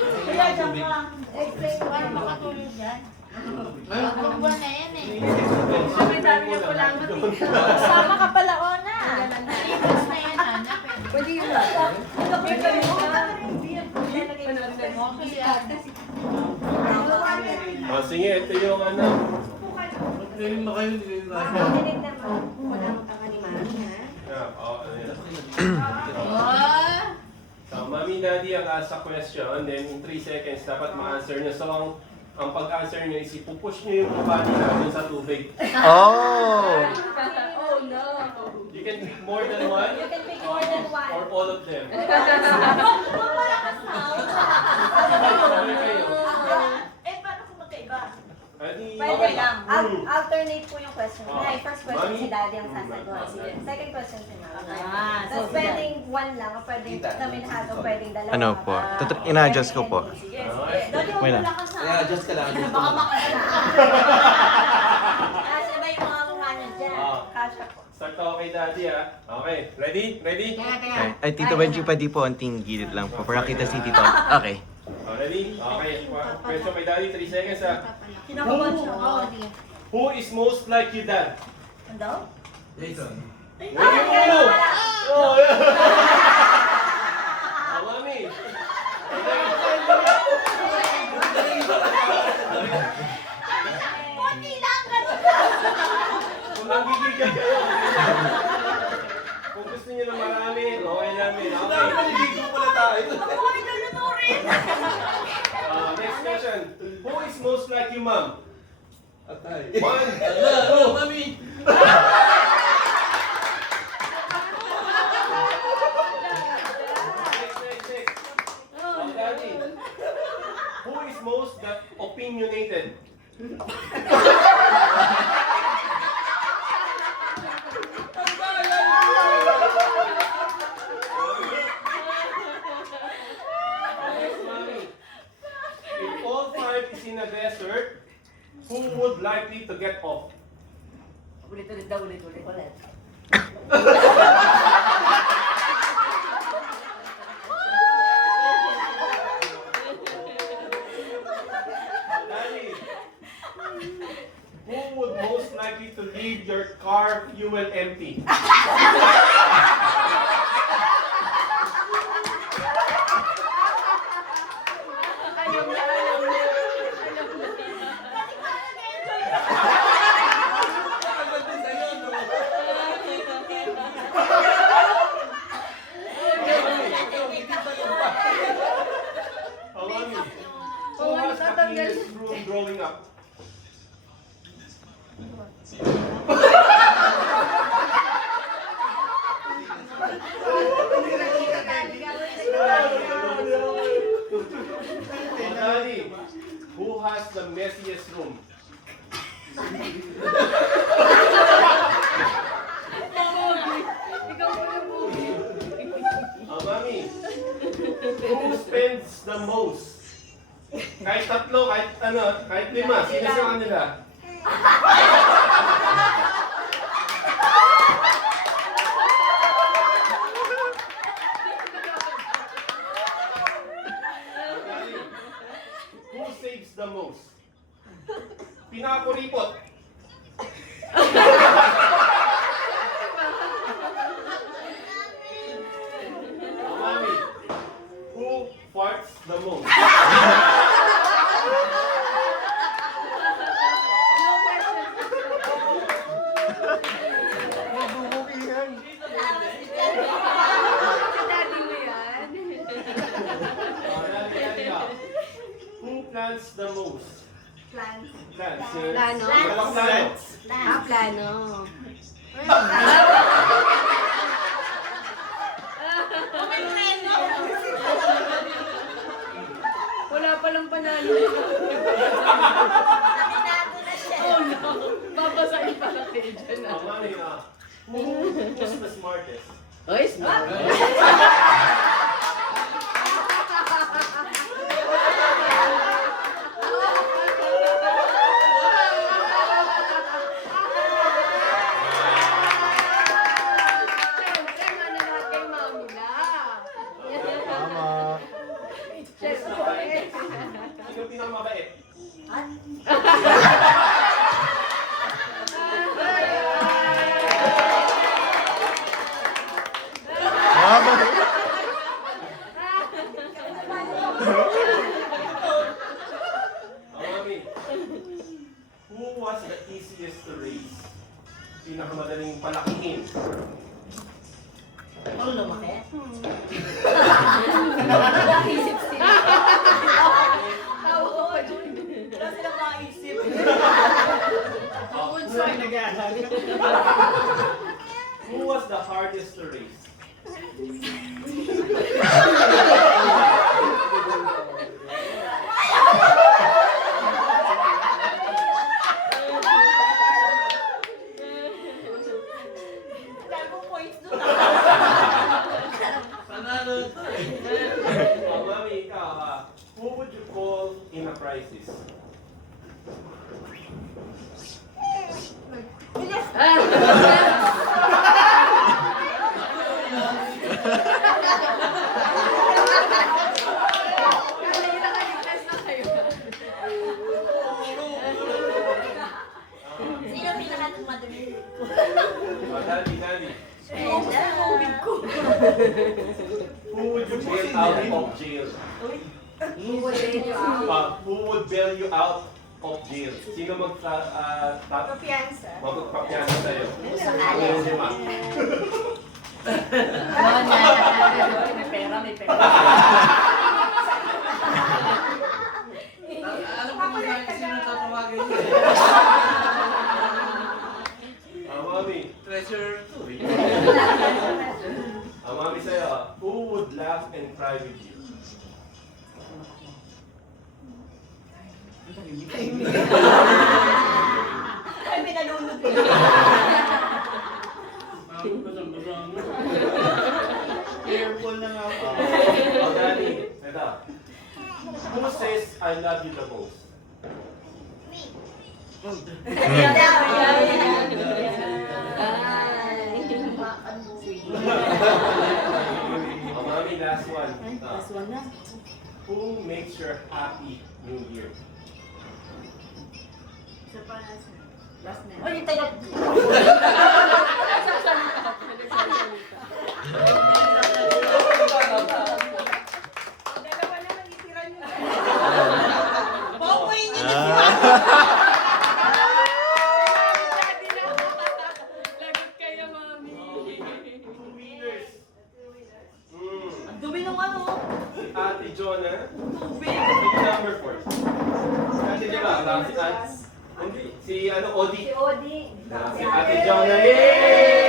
Kaya dyan ka. Explain mo. Paano makatulog dyan? Tatlong buwan na yan eh. Ang dami niya po lang. Sama ka pala, Ona. Ibas na yan, Ana. Pwede yun lang. Oh, sige, ito yung ano. Training ba kayo? Dinig naman. Madamot ka ni Mami, ha? Ano yan? Oh! So, Mami, Daddy, ang asa question, then in 3 seconds, dapat ma-answer nyo. So, ang pag-answer nyo is ipupush nyo yung mukha nila dun sa tubig. Oh! Oh, no. You can pick more than one. You can pick more than one. Or all of them. Malakas na. Sabi kayo. Eh, paano kung magkaiba? Adi, Pwede lang. Alternate po yung question. Oh. Kaya first question Mami? si Daddy ang sasagot. Sige. Second question si Mami. So Tapos pwedeng one lang, o pwedeng naminahal, o pwedeng dalawa. Ano po? Ina-adjust ko po. Sige, Okay. sige. Dati Wait wala lang. ka sa... Kaya adjust ka lang. Baka makasama. Kasi ba yung mga mukha niya dyan? Oh. Kasha po. Start ako kay Daddy, ha? Okay, ready? Ready? Okay. Ay, Tito Benji, pwede po onting gilid lang po para kita si Tito. Okay. Oh, ready? Okay. Question kay Daddy, 3 seconds, ha? Kinakabahan siya. Oo, sige. Who is most like you, Dad? Ano daw? Jason. Oh, oh, yeah. Oh, Mami. Konti lang, ganun. Kung nanggigigil kayo. Kung gusto niyo na marami, okay namin. Okay. Naliligo pala tayo. Ay, ganun mo rin. Next question. Who is most like you, Mom? Atay. 1, Hello, mami. next. Daddy. Who is most opinionated? Yes, Mommy. If all 5 is in a desert, who would likely to get off? Ulit-ulit daw, ulit-ulit. Ulit. Daddy, who would most likely to leave your car fuel empty? Alam na, alam na. Tagal din sa'yo, no? Oh, Mommy, who has the cleanest room growing up? Oh, Daddy, who has the messiest room? Ikaw po na po. Oh, Mommy, who spends the most? Kahit tatlo, kahit 5, sino sa kanila? Daddy, who saves the most? Pinakuripot. Oh, Mommy, who farts the most? Si Daddy mo yan. Oh, Daddy, who plants the most? Plans. Plants. Plano? Dalawang plano. Plano. Wala palang panalo. Aminado na siya. Oh no. Babasahin pala kayo dyan. Oh, Mommy, who's the smartest? Oy, smart. Tama. Siyempre, Sino pinakamabait? Mami, who was the easiest to raise? Pinakamadaling palakihin. Ang lumaki. Naisip sila. Tawa ko pa dyan. Wala silang maisip. Who was the hardest to raise? Dahil ko points doon. Panalo to eh. Oh, Mami, ikaw, who would you call in a crisis? Sino pinakamadali? Oh, Daddy. Ubus na yung ubig ko. Who would you bail out of jail? Who would bail you out of jail? Sino Kapiyansa. magpapiano sa'yo? Sa Ayun, di ba? May pera, may pera. Alam mo na sa sino tatawagin niya eh. Mami. Treasure 2 eh. Mami sa'yo, who would laugh and cry with you? Ay, pinalunod ko. Careful na nga ako. Oh, Daddy, ito. Who says I love you the most? Oh, Mami, last one. Last one na. Who makes your happy New Year? Last na. Uy, tayo. Dalawa na nagitira niyo. Paupuin niyo na sila. Lagot kayo, mami. Two winners. Ang dumi nung ano. Si Ate Jonah. Tubig. Si number 4. Kasi di ba? Si Ate. Hindi. Si ano, Odi. Si Odi. Si Ate Jonah. Yay!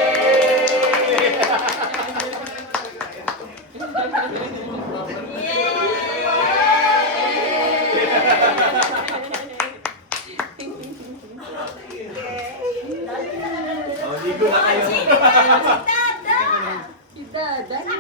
Oh, ligo na kayo. Si Dada. Ida, dahil